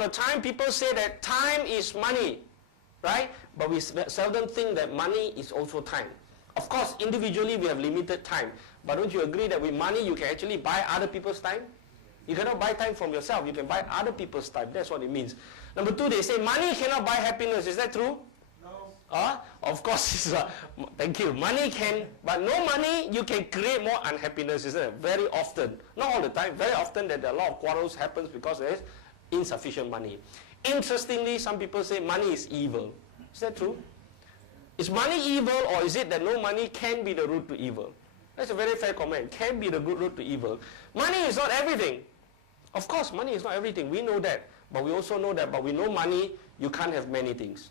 of the time, people say that time is money, right? But we seldom think that money is also time. Of course, individually we have limited time. But don't you agree that with money you can actually buy other people's time? You cannot buy time from yourself. You can buy other people's time. That's what it means. Number two, they say money cannot buy happiness. Is that true? No. Of course, thank you. Money can, but no money, you can create more unhappiness, isn't it? Very often. Not all the time. Very often that a lot of quarrels happens because there is insufficient money. Interestingly, some people say money is evil. Is that true? Is money evil, or is it that no money can be the root to evil? That's a very fair comment. Can be the good root to evil. Money is not everything. Of course, money is not everything. We know that. But we also know that, but we know money, you can't have many things.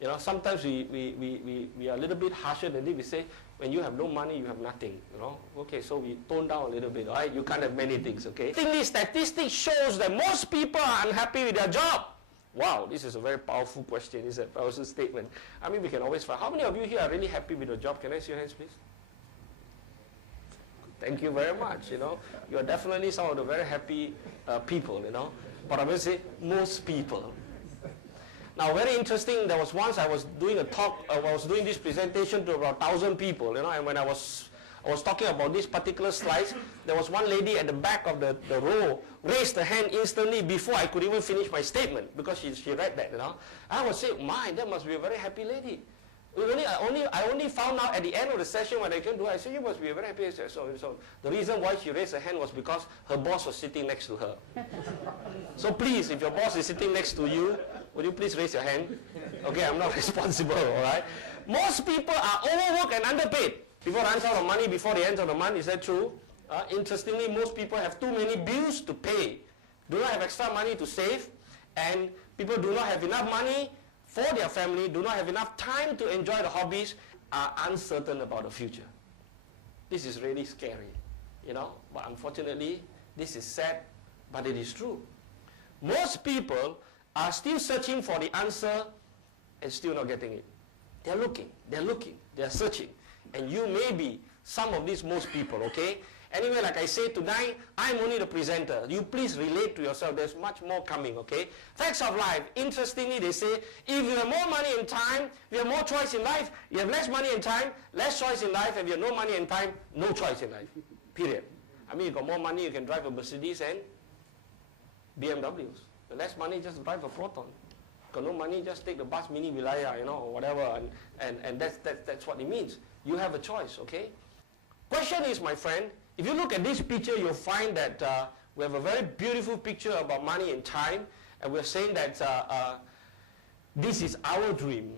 You know, sometimes we are a little bit harsher than this. We say, when you have no money, you have nothing. You know, okay, so we tone down a little bit, right? You can't have many things, okay? I think this statistic shows that most people are unhappy with their job. Wow, this is a very powerful question. It's a powerful statement. I mean, we can always find. How many of you here are really happy with your job? Can I see your hands, please? Thank you very much, you know. You are definitely some of the very happy people, you know. But I will say, most people. Now, very interesting, there was once I was doing a talk, I was doing this presentation to about 1,000 people, you know, and when I was talking about this particular slides, there was one lady at the back of the row raised her hand instantly before I could even finish my statement, because she read that, you know. I was saying, my, that must be a very happy lady. I only found out at the end of the session when I came to her, I said, you must be a very happy. So the reason why she raised her hand was because her boss was sitting next to her. So please, if your boss is sitting next to you, would you please raise your hand? Okay, I'm not responsible, all right? Most people are overworked and underpaid. People runs out of money before the end of the month. Is that true? Interestingly, most people have too many bills to pay, do not have extra money to save, and people do not have enough money for their family, do not have enough time to enjoy the hobbies, are uncertain about the future. This is really scary, you know, but unfortunately, this is sad, but it is true. Most people are still searching for the answer and still not getting it. They're looking, they're searching. And you may be some of these most people, okay? Anyway, like I said tonight, I'm only the presenter. You please relate to yourself. There's much more coming, okay? Facts of life. Interestingly, they say, if you have more money and time, you have more choice in life. You have less money and time, less choice in life. If you have no money and time, no choice in life. Period. I mean, you got more money, you can drive a Mercedes and BMWs. The less money, just drive a Proton. Got no money, just take the bus Mini Vilaya, you know, or whatever. And that's what it means. You have a choice, okay? Question is, my friend, if you look at this picture, you'll find that we have a very beautiful picture about money and time, and we're saying that this is our dream.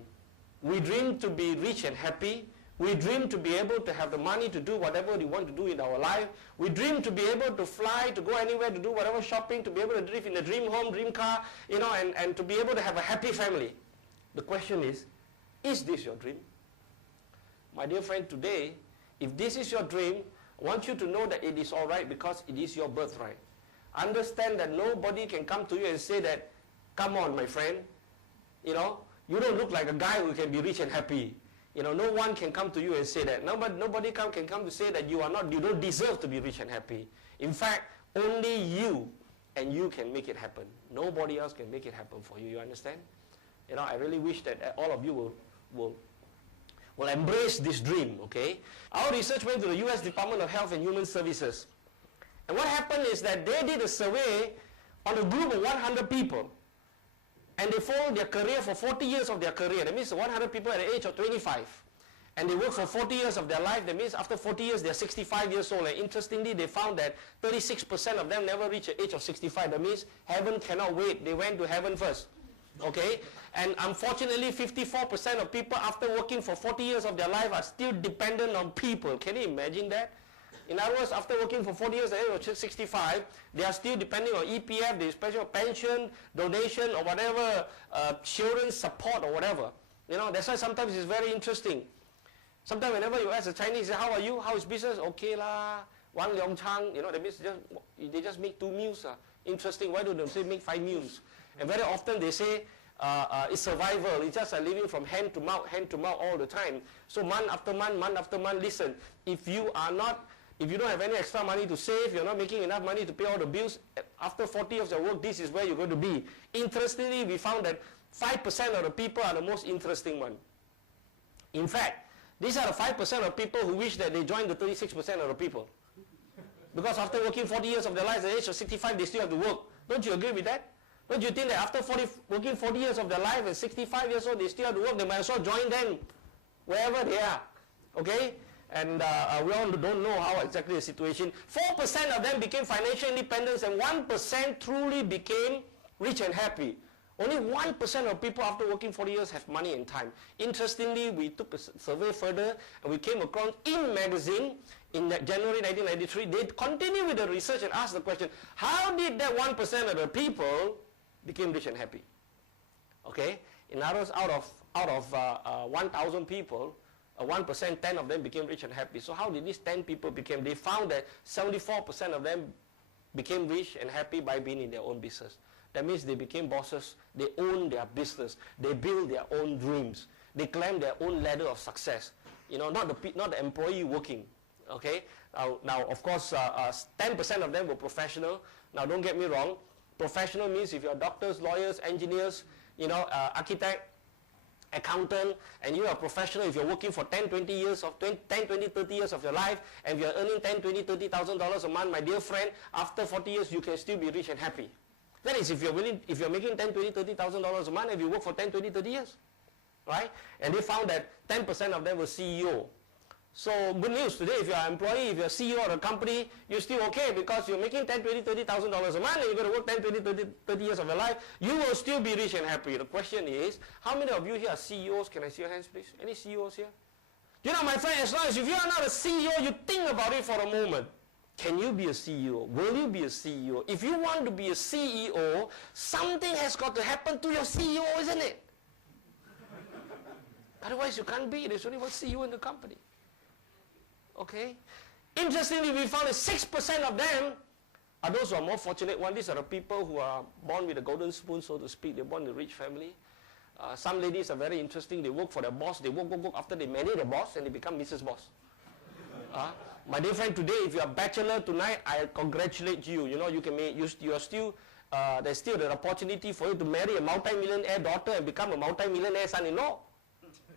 We dream to be rich and happy. We dream to be able to have the money to do whatever we want to do in our life. We dream to be able to fly, to go anywhere, to do whatever shopping, to be able to live in a dream home, dream car, you know, and to be able to have a happy family. The question is this your dream? My dear friend, today, if this is your dream, I want you to know that it is all right because it is your birthright. Understand that nobody can come to you and say that, come on, my friend, you know, you don't look like a guy who can be rich and happy. You know, no one can come to you and say that. Nobody can come to say that you don't deserve to be rich and happy. In fact, only you and you can make it happen. Nobody else can make it happen for you. You understand? You know, I really wish that all of you will embrace this dream, okay? Our research went to the US Department of Health and Human Services. And what happened is that they did a survey on a group of 100 people. And they followed their career for 40 years of their career. That means 100 people at the age of 25. And they work for 40 years of their life. That means after 40 years, they're 65 years old. And interestingly, they found that 36% of them never reach the age of 65. That means heaven cannot wait. They went to heaven first. Okay? And unfortunately, 54% of people after working for 40 years of their life are still dependent on people. Can you imagine that? In other words, after working for 40 years at the age of 65, they are still depending on EPF, the special pension, donation, or whatever, children's support or whatever. You know, that's why sometimes it's very interesting. Sometimes whenever you ask a Chinese, say, how are you? How is business? Okay lah. Wan Leong Chang. You know, that means they just make 2 meals. Interesting. Why don't they say make 5 meals? And very often they say, it's survival. It's just living from hand to mouth all the time. So month after month, listen, if you are not If you don't have any extra money to save, you're not making enough money to pay all the bills, after 40 years of work, this is where you're going to be. Interestingly, we found that 5% of the people are the most interesting one. In fact, these are the 5% of people who wish that they joined the 36% of the people. Because after working 40 years of their lives, at the age of 65, they still have to work. Don't you agree with that? Don't you think that after working 40 years of their life and 65 years old, they still have to work, they might as well join them wherever they are. Okay? And we all don't know how exactly the situation. 4% of them became financial independent and 1% truly became rich and happy. Only 1% of people after working 40 years have money and time. Interestingly, we took a survey further and we came across in magazine in January 1993. They continued with the research and asked the question, how did that 1% of the people became rich and happy? Okay? In other words, out of 1,000 people, 1%, 10 of them became rich and happy. So how did these 10 people become? They found that 74% of them became rich and happy by being in their own business. That means they became bosses, they own their business, they build their own dreams, they climb their own ladder of success. You know, not the employee working. Okay? Now of course, 10% of them were professional. Now don't get me wrong, professional means if you're doctors, lawyers, engineers, architect, accountant, and you are a professional, if you're working for 10, 20 years of 10, 20, 30 years of your life, and you're earning 10, 20, $30,000 a month, my dear friend, after 40 years you can still be rich and happy. That is if you're making 10, 20, $30,000 a month and you work for 10, 20, 30 years. Right? And they found that 10% of them were CEO. So good news today, if you're an employee, if you're a CEO of a company, you're still okay because you're making 10, 20, $30,000 a month and you're going to work 10, 20, 30 years of your life, you will still be rich and happy. The question is, how many of you here are CEOs? Can I see your hands, please? Any CEOs here? You know, my friend, as long as if you are not a CEO, you think about it for a moment. Can you be a CEO? Will you be a CEO? If you want to be a CEO, something has got to happen to your CEO, isn't it? Otherwise, you can't be. There's only one CEO in the company. Okay? Interestingly, we found that 6% of them are those who are more fortunate ones. These are the people who are born with a golden spoon, so to speak. They're born in a rich family. Some ladies are very interesting. They work for their boss. They work after they marry their boss and they become Mrs. Boss. My dear friend, today, if you are a bachelor tonight, I congratulate you. You know, you are still, there's still the opportunity for you to marry a multi-millionaire daughter and become a multi-millionaire son-in-law.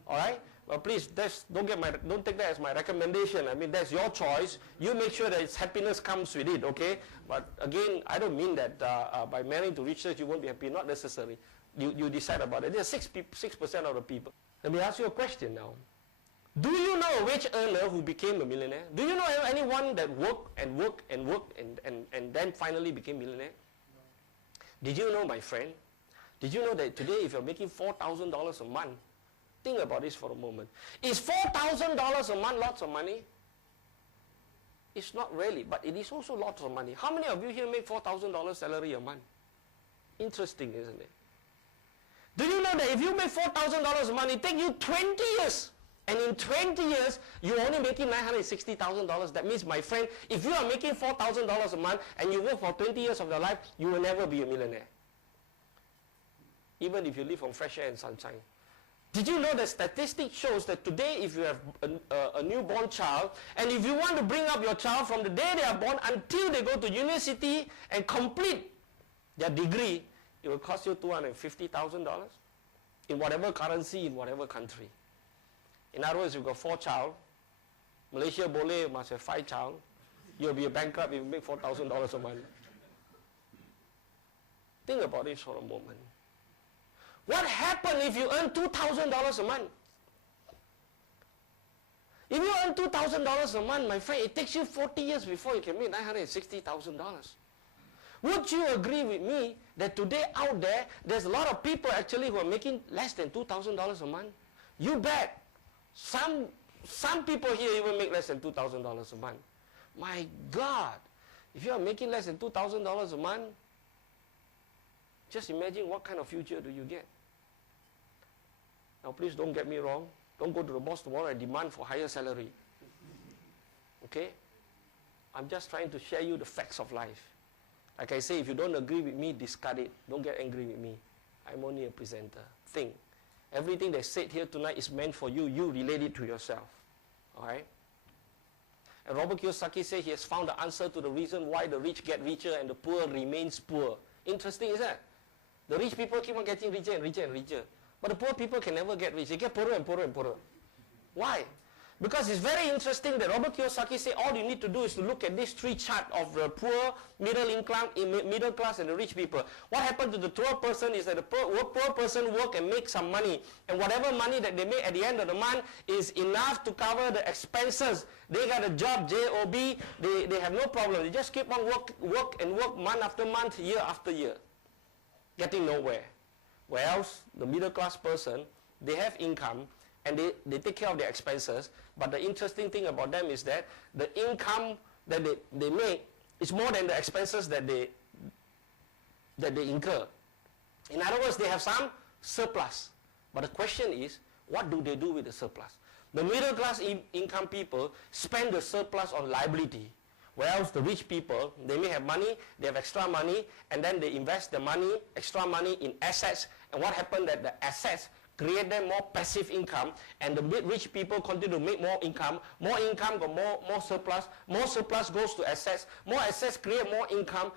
All right? Well, please, don't take that as my recommendation. I mean, that's your choice. You make sure that its happiness comes with it, okay? But again, I don't mean that by marrying to riches you won't be happy. Not necessary. You decide about it. There's 6% of the people. Let me ask you a question now. Do you know a wage earner who became a millionaire? Do you know anyone that worked and then finally became millionaire? No. Did you know, my friend? Did you know that today if you're making $4,000 a month, think about this for a moment. Is $4,000 a month lots of money? It's not really, but it is also lots of money. How many of you here make $4,000 salary a month? Interesting, isn't it? Do you know that if you make $4,000 a month, it takes you 20 years. And in 20 years, you're only making $960,000. That means, my friend, if you are making $4,000 a month and you work for 20 years of your life, you will never be a millionaire. Even if you live on fresh air and sunshine. Did you know that statistics shows that today if you have a newborn child, and if you want to bring up your child from the day they are born until they go to university and complete their degree, it will cost you $250,000 in whatever currency, in whatever country. In other words, you've got 4 child, Malaysia boleh must have 5 child, you'll be a bankrupt if you make $4,000 a month. Think about it for a moment. What happens if you earn $2,000 a month? If you earn $2,000 a month, my friend, it takes you 40 years before you can make $960,000. Would you agree with me that today out there, there's a lot of people actually who are making less than $2,000 a month? You bet. Some people here even make less than $2,000 a month. My God, if you are making less than $2,000 a month, just imagine what kind of future do you get. Now please don't get me wrong. Don't go to the boss tomorrow and demand for higher salary. Okay? I'm just trying to share you the facts of life. Like I say, if you don't agree with me, discard it. Don't get angry with me. I'm only a presenter. Think. Everything that's said here tonight is meant for you. You relate it to yourself. All right? And Robert Kiyosaki said he has found the answer to the reason why the rich get richer and the poor remains poor. Interesting, is that? The rich people keep on getting richer and richer and richer. But the poor people can never get rich. They get poorer and poorer and poorer. Why? Because it's very interesting that Robert Kiyosaki said all you need to do is to look at this three chart of the poor, middle class, and the rich people. What happened to the poor person is that the poor person work and make some money. And whatever money that they make at the end of the month is enough to cover the expenses. They got a job, job, they have no problem. They just keep on work month after month, year after year. Getting nowhere. Whereas the middle class person, they have income, and they take care of their expenses, but the interesting thing about them is that the income that they make is more than the expenses that they incur. In other words, they have some surplus. But the question is, what do they do with the surplus? The middle class income people spend the surplus on liability, whereas the rich people, they may have money, they have extra money, and then they invest the money, extra money, in assets. And what happened that the assets create them more passive income, and the rich people continue to make more income got more surplus goes to assets, more assets create more income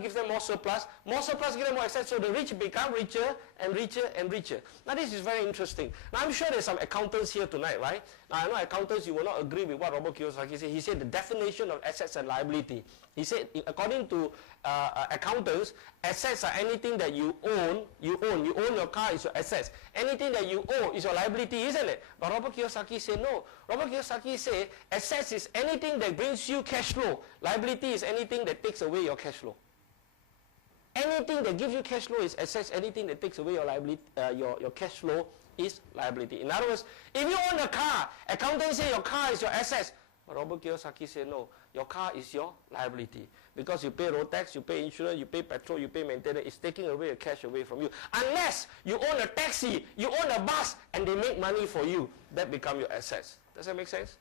gives them more surplus gives them more assets, so the rich become richer and richer and richer. Now this is very interesting. Now I'm sure there's some accountants here tonight, right? Now I know accountants, you will not agree with what Robert Kiyosaki said. He said the definition of assets and liability. He said, according to accountants, assets are anything that you own your car is your assets. Anything that you own is your liability, isn't it? But Robert Kiyosaki said no. Robert Kiyosaki said assets is anything that brings you cash flow. Liability is anything that takes away your cash flow. Anything that gives you cash flow is assets. Anything that takes away your liability, your cash flow is liability. In other words, if you own a car, accountants say your car is your assets. But Robert Kiyosaki said no, your car is your liability. Because you pay road tax, you pay insurance, you pay petrol, you pay maintenance, it's taking away the cash away from you. Unless you own a taxi, you own a bus, and they make money for you, that become your assets. Does that make sense?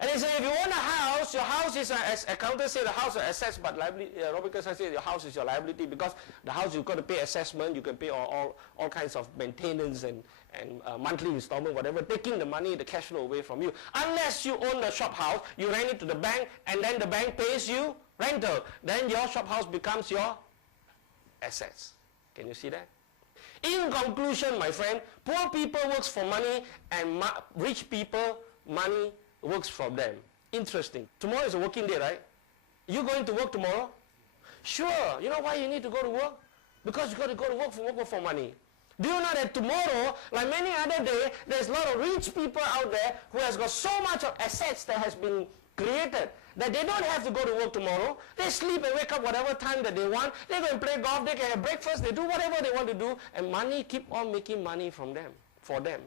And he said if you own a house, your house is, as accountants say, the house is assets, but Robert Kiyosaki said your house is your liability, because the house you've got to pay assessment, you can pay all kinds of maintenance and monthly installment, whatever, taking the money, the cash flow away from you. Unless you own the shop house, you rent it to the bank, and then the bank pays you rental. Then your shop house becomes your assets. Can you see that? In conclusion, my friend, poor people works for money, and rich people, money works for them. Interesting. Tomorrow is a working day, right? You going to work tomorrow? Sure. You know why you need to go to work? Because you got to go to work for money. Do you know that tomorrow, like many other days, there's a lot of rich people out there who has got so much of assets that has been created that they don't have to go to work tomorrow. They sleep and wake up whatever time that they want. They go and play golf, they can have breakfast, they do whatever they want to do, and money keep on making money for them.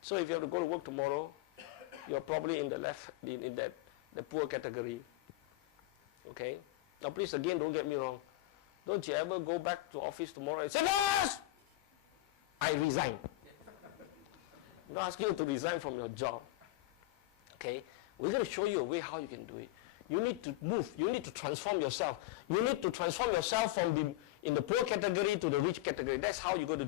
So if you have to go to work tomorrow, you're probably in the poor category. Okay? Now please again, don't get me wrong. Don't you ever go back to office tomorrow and say, boss, I resign. I'm not asking you to resign from your job. Okay? We're going to show you a way how you can do it. You need to move. You need to transform yourself. You need to transform yourself from being in the poor category to the rich category. That's how you're going to